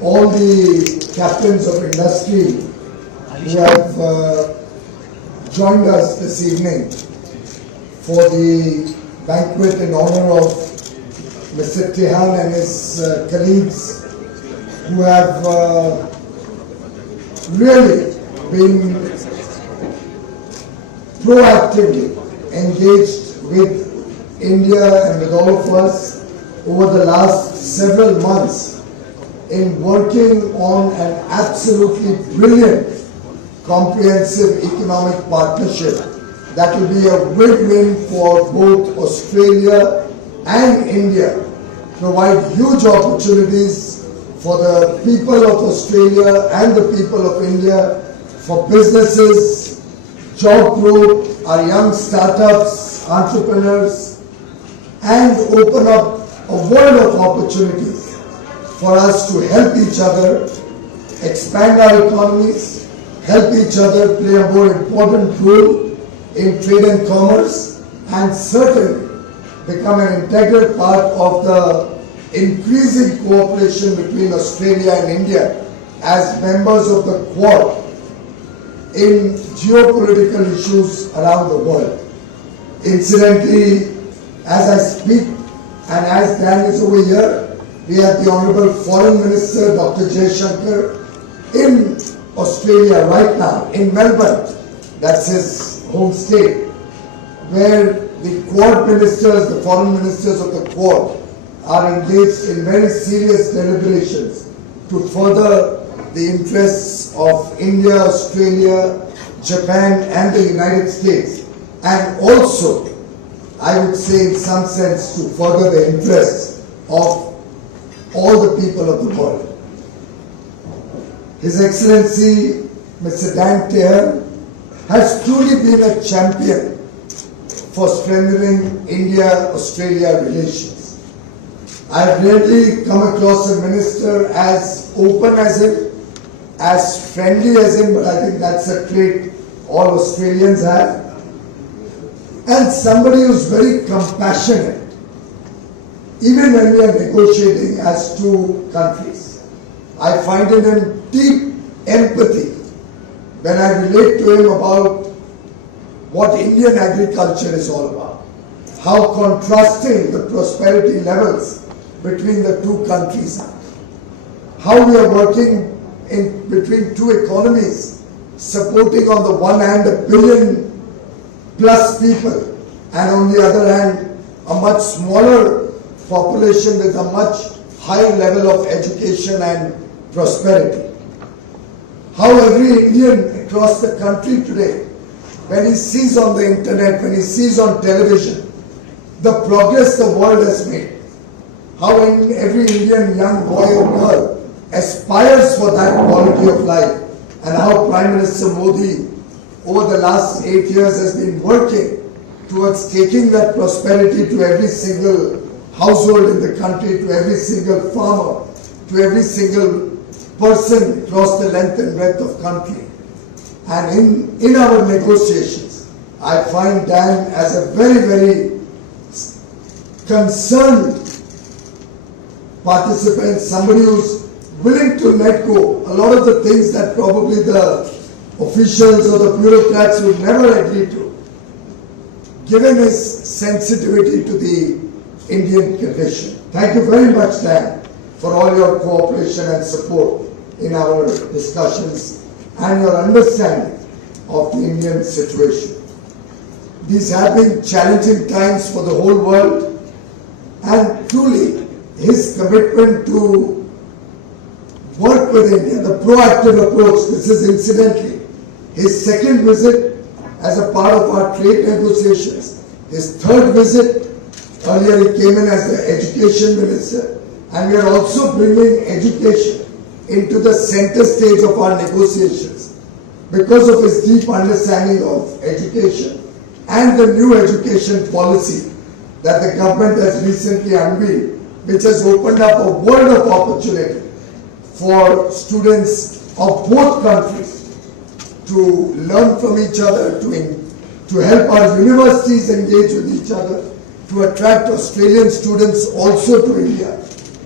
all the captains of industry who have joined us this evening for the banquet in honor of Mr. Tehan and his colleagues who have really been proactively engaged with India and with all of us over the last several months in working on an absolutely brilliant comprehensive economic partnership that will be a win-win for both Australia and India, provide huge opportunities for the people of Australia and the people of India, for businesses, job growth, our young startups, entrepreneurs, and open up a world of opportunities for us to help each other, expand our economies, help each other play a more important role in trade and commerce, and certainly become an integral part of the increasing cooperation between Australia and India as members of the Quad in geopolitical issues around the world. Incidentally, as I speak and as Dan is over here, we have the Honorable Foreign Minister Dr. Jaishankar in Australia right now, in Melbourne. That's his home state, where the Quad ministers, the foreign ministers of the Quad, are engaged in very serious deliberations to further the interests of India, Australia, Japan, and the United States, and also, I would say in some sense, to further the interests of all the people of the world. His Excellency Mr. Dan Tehan has truly been a champion for strengthening India-Australia relations. I have rarely come across a minister as open as him, as friendly as him, but I think that's a trait all Australians have. And somebody who's very compassionate, even when we are negotiating as two countries. I find in him deep empathy when I relate to him about what Indian agriculture is all about, how contrasting the prosperity levels between the two countries are, how we are working in between two economies, supporting on the one hand 1 billion plus people, and on the other hand a much smaller population with a much higher level of education and prosperity. How every Indian across the country today, when he sees on the internet, when he sees on television, the progress the world has made, how every Indian young boy or girl aspires for that quality of life, and how Prime Minister Modi over the last 8 years has been working towards taking that prosperity to every single household in the country, to every single farmer, to every single person across the length and breadth of country. And in our negotiations, I find Dan as a very, very concerned participant, somebody who's willing to let go a lot of the things that probably the officials or the bureaucrats would never agree to, given his sensitivity to the Indian condition. Thank you very much, Dan, for all your cooperation and support in our discussions and your understanding of the Indian situation. These have been challenging times for the whole world, and truly his commitment to work with India, the proactive approach. This is incidentally his second visit as a part of our trade negotiations, his third visit. Earlier he came in as the education minister, and we are also bringing education into the center stage of our negotiations because of his deep understanding of education and the new education policy that the government has recently unveiled, which has opened up a world of opportunity for students of both countries to learn from each other, to help our universities engage with each other, to attract Australian students also to India,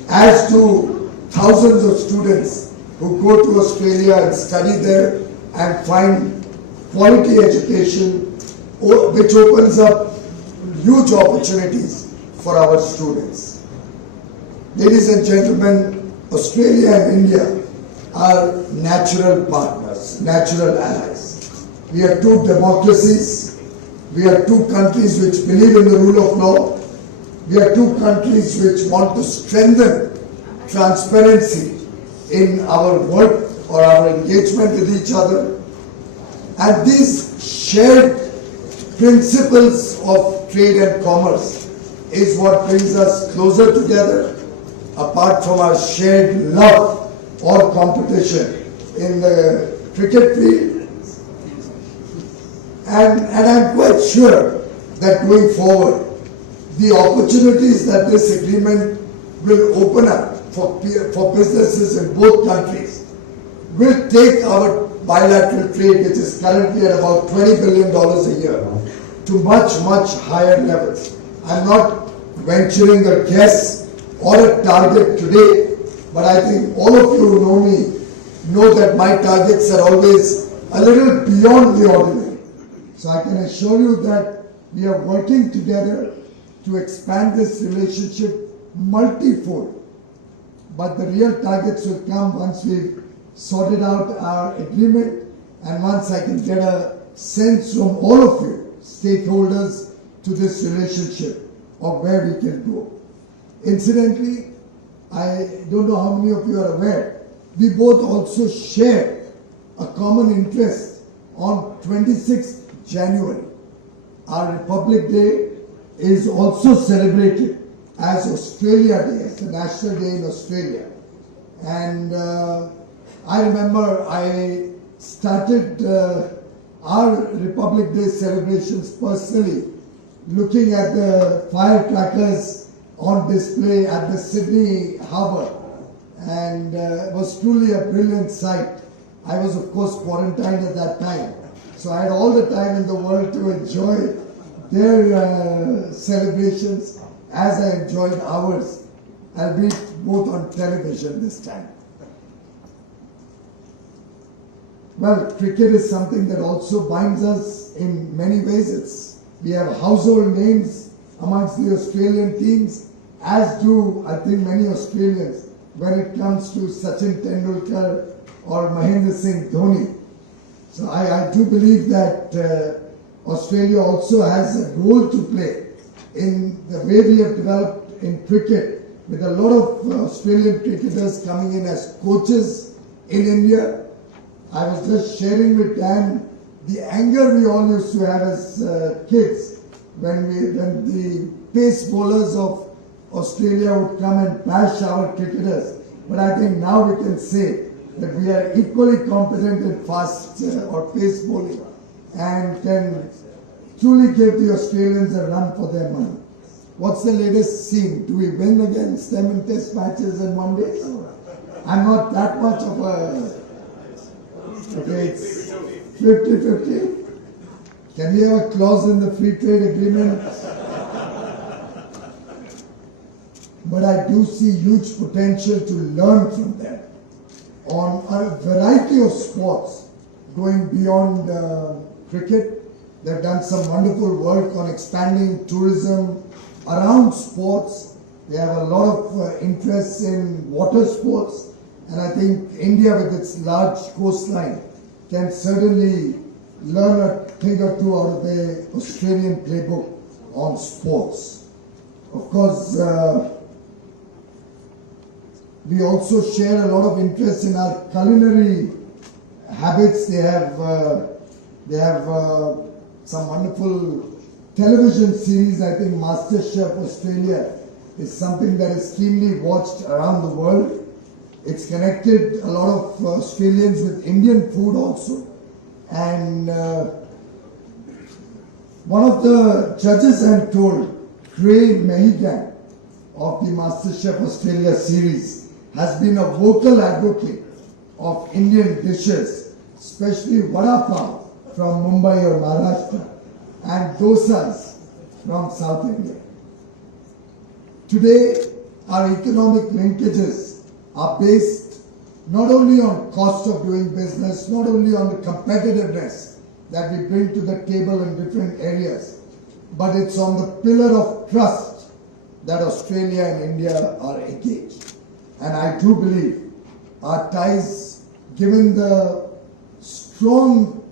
as to thousands of students who go to Australia and study there and find quality education, which opens up huge opportunities for our students. Ladies and gentlemen, Australia and India are natural partners, natural allies. We are two democracies. We are two countries which believe in the rule of law. We are two countries which want to strengthen transparency in our work or our engagement with each other. And these shared principles of trade and commerce is what brings us closer together, apart from our shared love or competition in the cricket field. And I'm quite sure that going forward, the opportunities that this agreement will open up for businesses in both countries will take our bilateral trade, which is currently at about $20 billion a year, to much, much higher levels. I'm not venturing a guess or a target today, but I think all of you who know me know that my targets are always a little beyond the ordinary. So I can assure you that we are working together to expand this relationship multifold. But the real targets will come once we've sorted out our agreement and once I can get a sense from all of you, stakeholders, to this relationship of where we can go. Incidentally, I don't know how many of you are aware, we both also share a common interest on 26th January. Our Republic Day is also celebrated as Australia Day, as the National Day in Australia. And I remember I started our Republic Day celebrations personally looking at the firecrackers on display at the Sydney Harbour, and it was truly a brilliant sight. I was of course quarantined at that time, so I had all the time in the world to enjoy their celebrations as I enjoyed ours, albeit both on television this time. Well, cricket is something that also binds us in many ways. We have household names amongst the Australian teams, as do, I think, many Australians when it comes to Sachin Tendulkar or Mahendra Singh Dhoni. So I do believe that Australia also has a role to play in the way we have developed in cricket, with a lot of Australian cricketers coming in as coaches in India. I was just sharing with Dan the anger we all used to have as kids when the pace bowlers of Australia would come and bash our cricketers. But I think now we can say that we are equally competent in fast or pace bowling and can truly give the Australians a run for their money. What's the latest scene? Do we win against them in test matches and one day? I'm not that much of a... Okay, it's 50-50. Can we have a clause in the free trade agreement? But I do see huge potential to learn from them on a variety of sports going beyond cricket. They've done some wonderful work on expanding tourism around sports. They have a lot of interest in water sports. And I think India, with its large coastline, can certainly learn a thing or two out of the Australian playbook on sports. Of course, we also share a lot of interest in our culinary habits. They have some wonderful television series. I think MasterChef Australia is something that is keenly watched around the world. It's connected a lot of Australians with Indian food also. And one of the judges, I'm told, Craig Mehigan of the MasterChef Australia series, has been a vocal advocate of Indian dishes, especially vada pav from Mumbai or Maharashtra and dosas from South India. Today, our economic linkages are based not only on cost of doing business, not only on the competitiveness that we bring to the table in different areas, but it's on the pillar of trust that Australia and India are engaged. And I do believe our ties, given the strong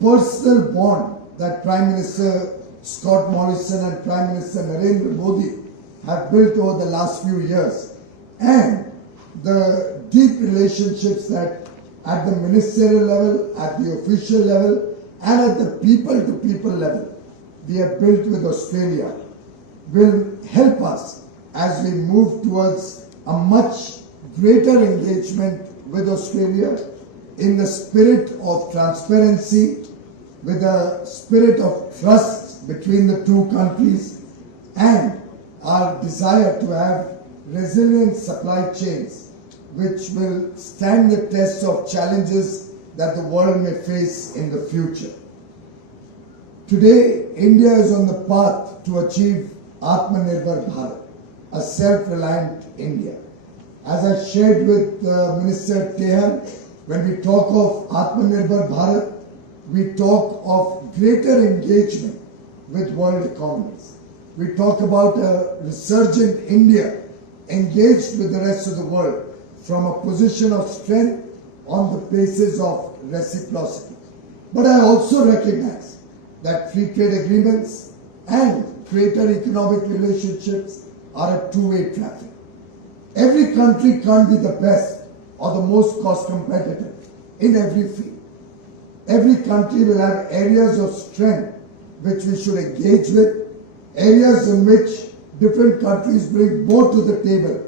personal bond that Prime Minister Scott Morrison and Prime Minister Narendra Modi have built over the last few years, and the deep relationships that at the ministerial level, at the official level, and at the people-to-people level we have built with Australia will help us as we move towards a much greater engagement with Australia in the spirit of transparency, with a spirit of trust between the two countries, and our desire to have resilient supply chains which will stand the test of challenges that the world may face in the future. Today, India is on the path to achieve Atmanirbhar Bharat, a self-reliant India. As I shared with Minister Tehan, when we talk of Atmanirbhar Bharat, we talk of greater engagement with world economies. We talk about a resurgent India engaged with the rest of the world from a position of strength on the basis of reciprocity. But I also recognize that free trade agreements and greater economic relationships are a two-way traffic. Every country can't be the best or the most cost competitive in every field. Every country will have areas of strength which we should engage with, areas in which different countries bring more to the table,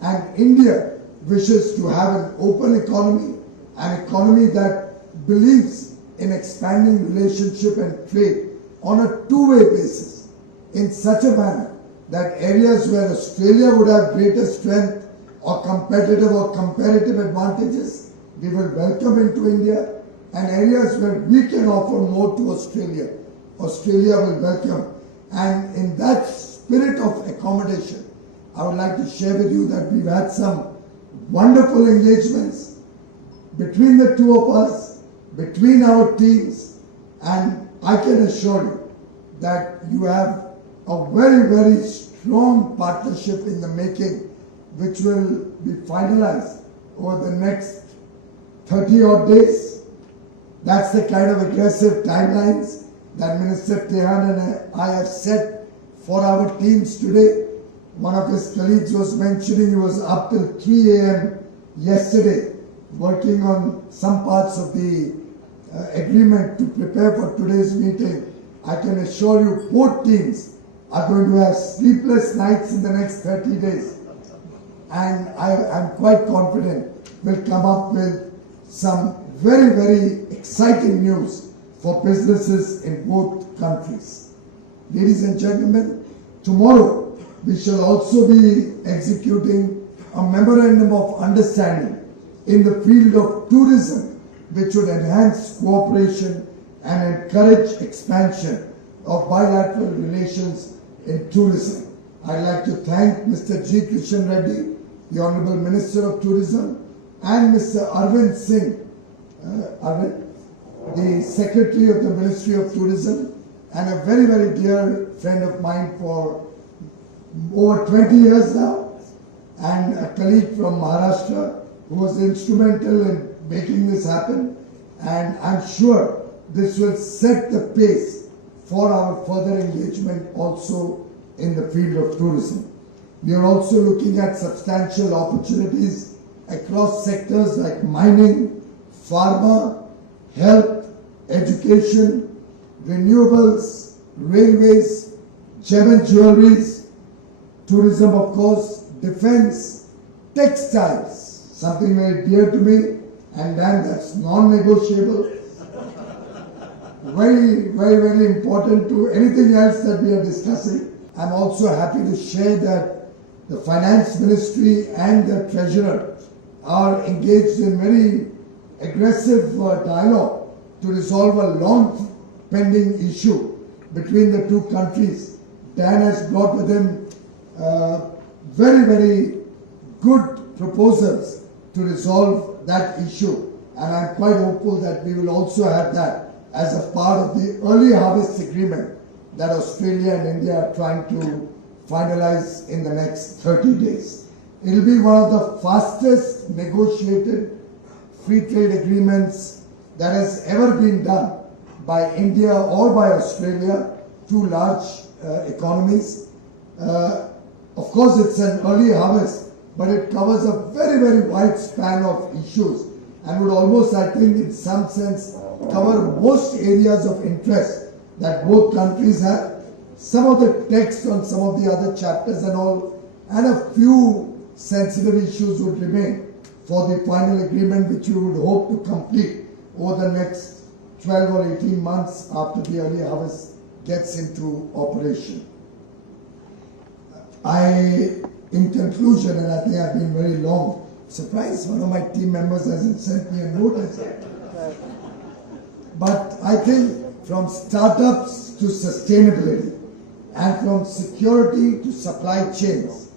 and India wishes to have an open economy, an economy that believes in expanding relationship and trade on a two-way basis in such a manner that areas where Australia would have greater strength or competitive or comparative advantages, we will welcome into India, and areas where we can offer more to Australia, Australia will welcome. And in that spirit of accommodation, I would like to share with you that we've had some wonderful engagements between the two of us, between our teams, and I can assure you that you have a very, very strong partnership in the making, which will be finalized over the next 30 odd days. That's the kind of aggressive timelines that Minister Tehan and I have set for our teams today. One of his colleagues was mentioning he was up till 3 a.m. yesterday working on some parts of the agreement to prepare for today's meeting. I can assure you both teams are going to have sleepless nights in the next 30 days. And I'm quite confident we'll come up with some very, very exciting news for businesses in both countries. Ladies and gentlemen, tomorrow we shall also be executing a memorandum of understanding in the field of tourism, which would enhance cooperation and encourage expansion of bilateral relations in tourism. I'd like to thank Mr. G. Kishan Reddy, the Honorable Minister of Tourism, and Mr. Arvind Singh, the Secretary of the Ministry of Tourism, and a very, very dear friend of mine for over 20 years now, and a colleague from Maharashtra who was instrumental in making this happen. And I'm sure this will set the pace for our further engagement also in the field of tourism. We are also looking at substantial opportunities across sectors like mining, pharma, health, education, renewables, railways, gem and jewelries, tourism of course, defense, textiles, something very dear to me, and then that's non-negotiable. Very, very, very important to anything else that we are discussing. I'm also happy to share that the Finance Ministry and the Treasurer are engaged in very aggressive dialogue to resolve a long pending issue between the two countries. Dan has brought with him very, very good proposals to resolve that issue. And I'm quite hopeful that we will also have that as a part of the early harvest agreement that Australia and India are trying to finalize in the next 30 days. It will be one of the fastest negotiated free trade agreements that has ever been done by India or by Australia, two large economies. Of course, it's an early harvest, but it covers a very, very wide span of issues and would almost, I think, in some sense, cover most areas of interest that both countries have. Some of the text on some of the other chapters and all, and a few sensitive issues would remain for the final agreement, which we would hope to complete over the next 12 or 18 months after the early harvest gets into operation. In conclusion, and I think I've been very long, surprised one of my team members hasn't sent me a notice. But I think from startups to sustainability and from security to supply chains,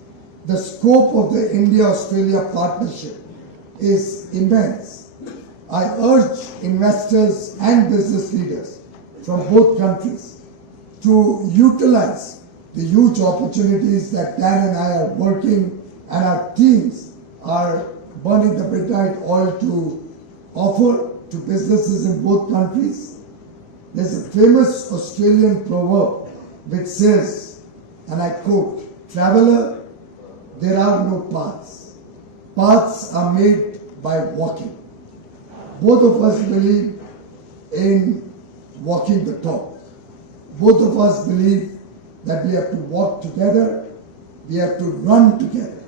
the scope of the India-Australia partnership is immense. I urge investors and business leaders from both countries to utilize the huge opportunities that Dan and I are working and our teams are burning the midnight oil to offer to businesses in both countries. There's a famous Australian proverb which says, and I quote, "Traveler, there are no paths. Paths are made by walking." Both of us believe in walking the talk. Both of us believe that we have to walk together, we have to run together,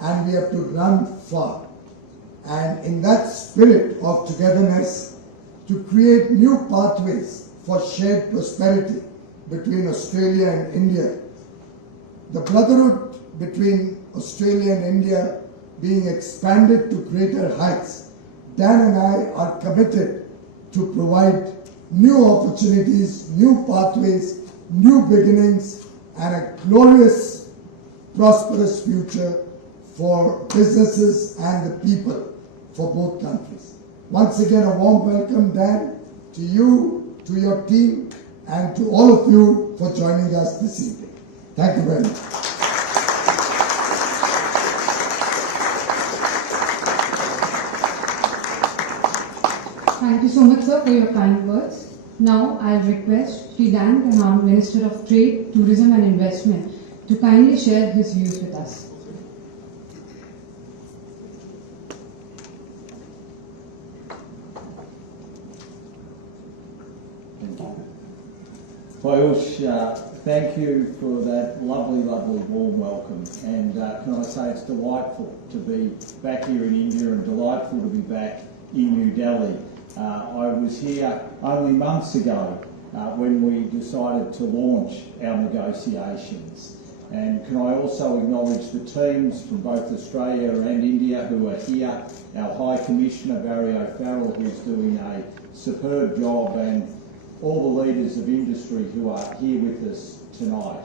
and we have to run far. And in that spirit of togetherness, to create new pathways for shared prosperity between Australia and India, the brotherhood between Australia and India being expanded to greater heights, Dan and I are committed to provide new opportunities, new pathways, new beginnings, and a glorious, prosperous future for businesses and the people for both countries. Once again, a warm welcome, Dan, to you, to your team, and to all of you for joining us this evening. Thank you very much. Thank you so much, sir, for your kind words. Now, I'll request Shri Dan Tehan, Minister of Trade, Tourism and Investment, to kindly share his views with us. Piyush, thank you for that lovely, lovely warm welcome. And can I say it's delightful to be back here in India and delightful to be back in New Delhi. I was here only months ago when we decided to launch our negotiations. And can I also acknowledge the teams from both Australia and India who are here, our High Commissioner Barry O'Farrell, who's doing a superb job, and all the leaders of industry who are here with us tonight.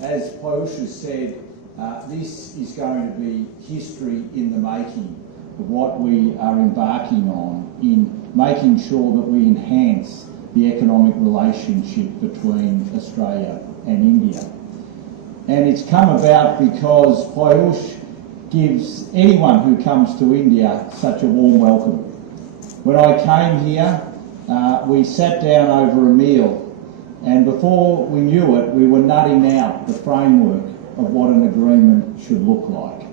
As Piyush has said, this is going to be history in the making of what we are embarking on in making sure that we enhance the economic relationship between Australia and India. And it's come about because Piyush gives anyone who comes to India such a warm welcome. When I came here, we sat down over a meal, and before we knew it, we were nutting out the framework of what an agreement should look like.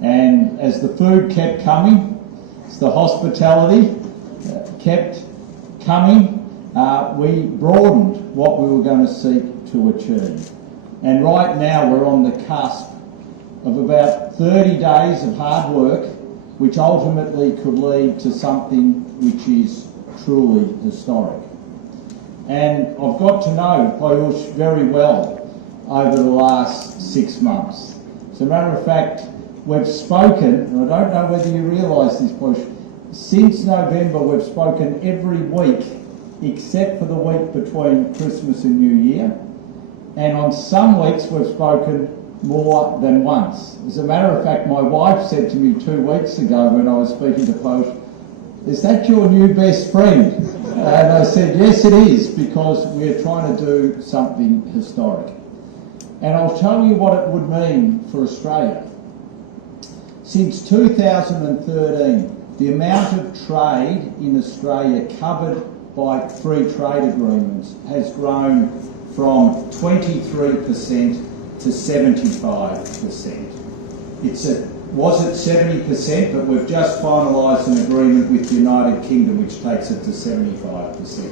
And as the food kept coming, as the hospitality kept coming, we broadened what we were going to seek to achieve. And right now we're on the cusp of about 30 days of hard work, which ultimately could lead to something which is truly historic. And I've got to know Piyush very well over the last 6 months. As a matter of fact, we've spoken, and I don't know whether you realise this, Piyush, since November we've spoken every week except for the week between Christmas and New Year. And on some weeks we've spoken more than once. As a matter of fact, my wife said to me 2 weeks ago when I was speaking to Piyush, "Is that your new best friend?" And I said, yes, it is, because we're trying to do something historic. And I'll tell you what it would mean for Australia. Since 2013, the amount of trade in Australia covered by free trade agreements has grown from 23% to 75%. Was at 70%, but we've just finalised an agreement with the United Kingdom which takes it to 75%.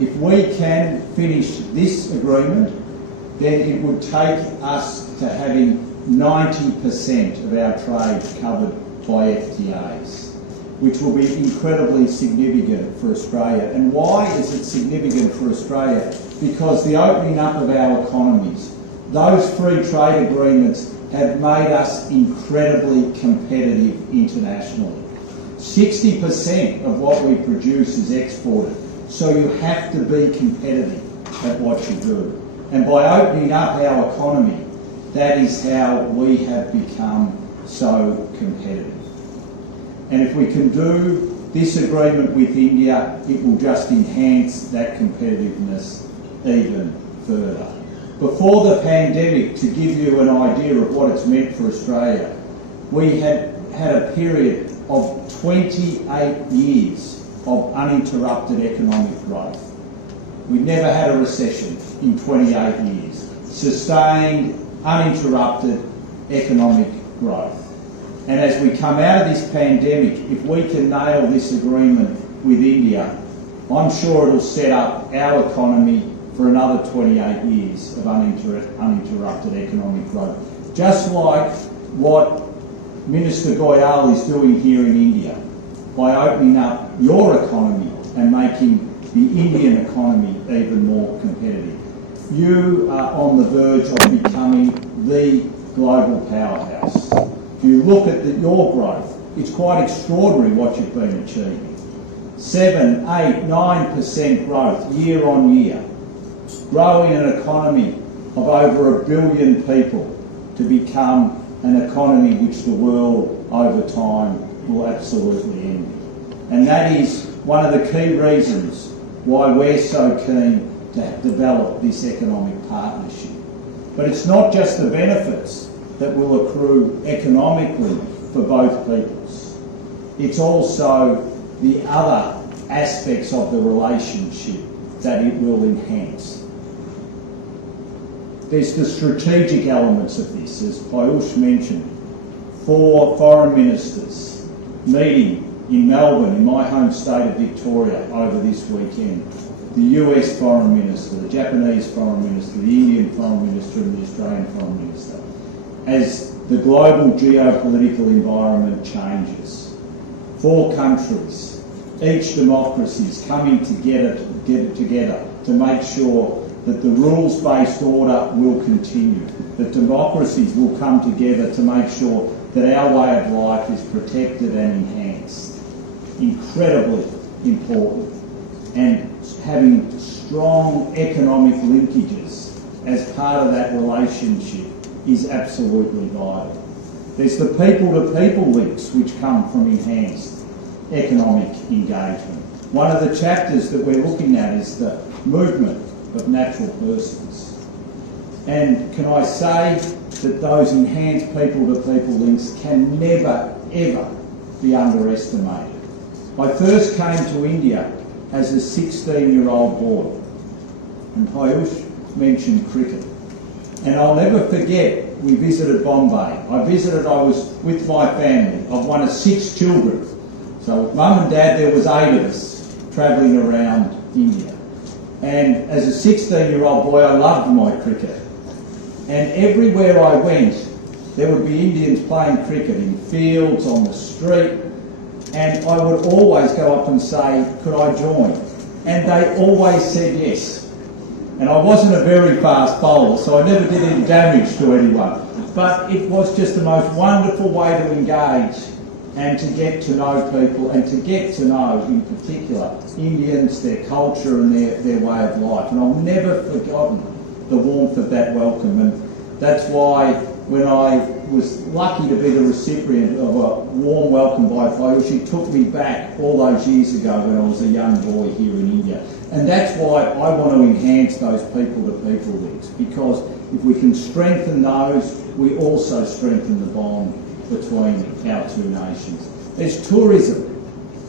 If we can finish this agreement, then it would take us to having 90% of our trade covered by FTAs, which will be incredibly significant for Australia. And why is it significant for Australia? Because the opening up of our economies, those free trade agreements have made us incredibly competitive internationally. 60% of what we produce is exported, so you have to be competitive at what you do. And by opening up our economy, that is how we have become so competitive. And if we can do this agreement with India, it will just enhance that competitiveness even further. Before the pandemic, to give you an idea of what it's meant for Australia, we had a period of 28 years of uninterrupted economic growth. We never had a recession in 28 years. Sustained, uninterrupted economic growth. And as we come out of this pandemic, if we can nail this agreement with India, I'm sure it'll set up our economy for another 28 years of uninterrupted economic growth. Just like what Minister Goyal is doing here in India, by opening up your economy and making the Indian economy even more competitive. You are on the verge of becoming the global powerhouse. If you look at your growth, it's quite extraordinary what you've been achieving. 7, 8, 9% growth year on year. Growing an economy of over 1 billion people to become an economy which the world over time will absolutely envy. And that is one of the key reasons why we're so keen to develop this economic partnership. But it's not just the benefits that will accrue economically for both peoples. It's also the other aspects of the relationship that it will enhance. There's the strategic elements of this, as Piyush mentioned. 4 foreign ministers meeting in Melbourne, in my home state of Victoria, over this weekend. The US Foreign Minister, the Japanese Foreign Minister, the Indian Foreign Minister and the Australian Foreign Minister. As the global geopolitical environment changes, 4 countries, each democracy is coming together to make sure that the rules-based order will continue, that democracies will come together to make sure that our way of life is protected and enhanced. Incredibly important. And having strong economic linkages as part of that relationship is absolutely vital. There's the people-to-people links which come from enhanced economic engagement. One of the chapters that we're looking at is the movement of natural persons. And can I say that those enhanced people-to-people links can never, ever be underestimated. I first came to India as a 16-year-old boy, and Piyush mentioned cricket. And I'll never forget, we visited Bombay. I was with my family. I'm one of 6 children. So with Mum and Dad, there was 8 of us travelling around India. And as a 16-year-old boy, I loved my cricket. And everywhere I went, there would be Indians playing cricket in fields, on the street, and I would always go up and say, could I join? And they always said yes. And I wasn't a very fast bowler, so I never did any damage to anyone. But it was just the most wonderful way to engage and to get to know people and to get to know, in particular, Indians, their culture and their way of life. And I've never forgotten the warmth of that welcome. And That's why when I was lucky to be the recipient of a warm welcome by Piyush, he took me back all those years ago when I was a young boy here in India. And that's why I want to enhance those people-to-people links, because if we can strengthen those, we also strengthen the bond between our two nations. There's tourism,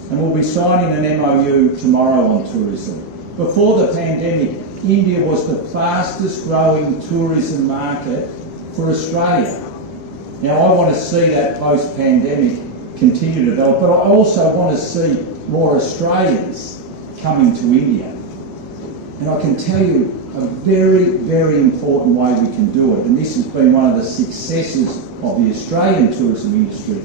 and we'll be signing an MOU tomorrow on tourism. Before the pandemic, India was the fastest growing tourism market for Australia. Now I want to see that post-pandemic continue to develop, but I also want to see more Australians coming to India. And I can tell you a very, very important way we can do it, and this has been one of the successes of the Australian tourism industry,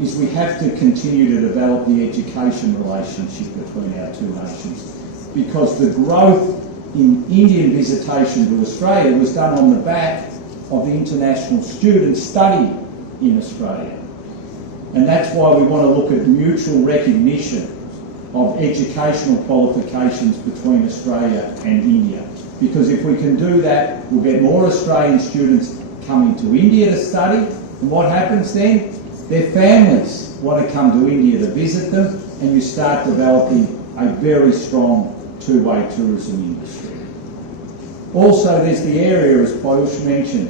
is we have to continue to develop the education relationship between our two nations. Because the growth in Indian visitation to Australia was done on the back of the international students studying in Australia. And that's why we want to look at mutual recognition of educational qualifications between Australia and India. Because if we can do that, we'll get more Australian students coming to India to study, and what happens then? Their families want to come to India to visit them, and you start developing a very strong two-way tourism industry. Also, there's the area, as Piyush mentioned,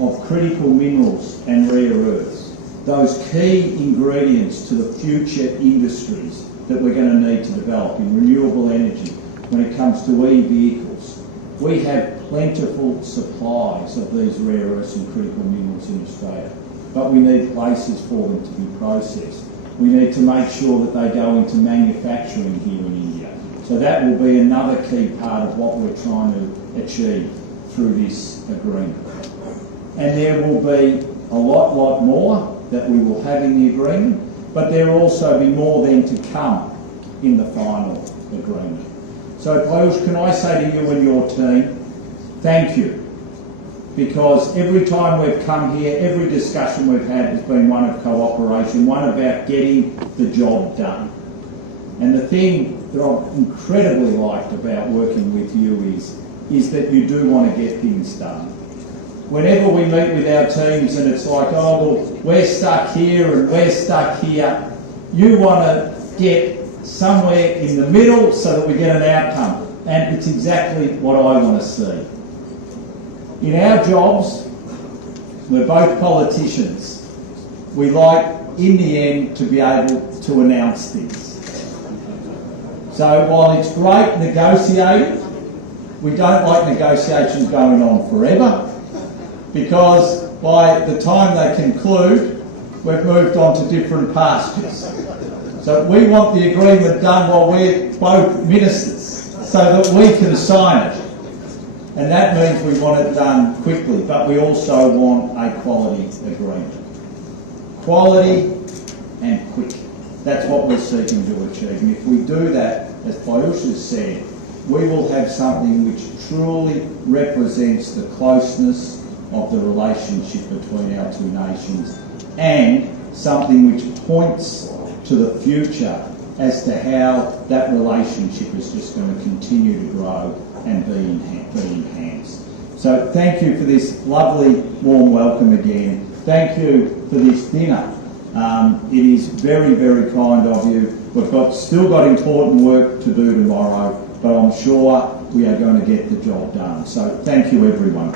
of critical minerals and rare earths, those key ingredients to the future industries that we're going to need to develop in renewable energy when it comes to e-vehicles. We have plentiful supplies of these rare earths and critical minerals in Australia, but we need places for them to be processed. We need to make sure that they go into manufacturing here in India. So that will be another key part of what we're trying to achieve through this agreement. And there will be a lot more that we will have in the agreement, but there will also be more then to come in the final agreement. So Piyush, can I say to you and your team, thank you. Because every time we've come here, every discussion we've had has been one of cooperation, one about getting the job done. And the thing that I've incredibly liked about working with you is that you do want to get things done. Whenever we meet with our teams and it's like, oh, well, we're stuck here and we're stuck here, you want to get somewhere in the middle so that we get an outcome. And it's exactly what I want to see. In our jobs, we're both politicians. We like, in the end, to be able to announce things. So while it's great negotiating, we don't like negotiations going on forever, because by the time they conclude, we've moved on to different pastures. So we want the agreement done while we're both ministers, so that we can sign it. And that means we want it done quickly, but we also want a quality agreement. Quality and quick. That's what we're seeking to achieve. And if we do that, as Piyush has said, we will have something which truly represents the closeness of the relationship between our two nations, and something which points to the future as to how that relationship is just going to continue to grow and be enhanced. So thank you for this lovely warm welcome again. Thank you for this dinner. It is very, very kind of you. We've still got important work to do tomorrow, but I'm sure we are going to get the job done. So thank you, everyone.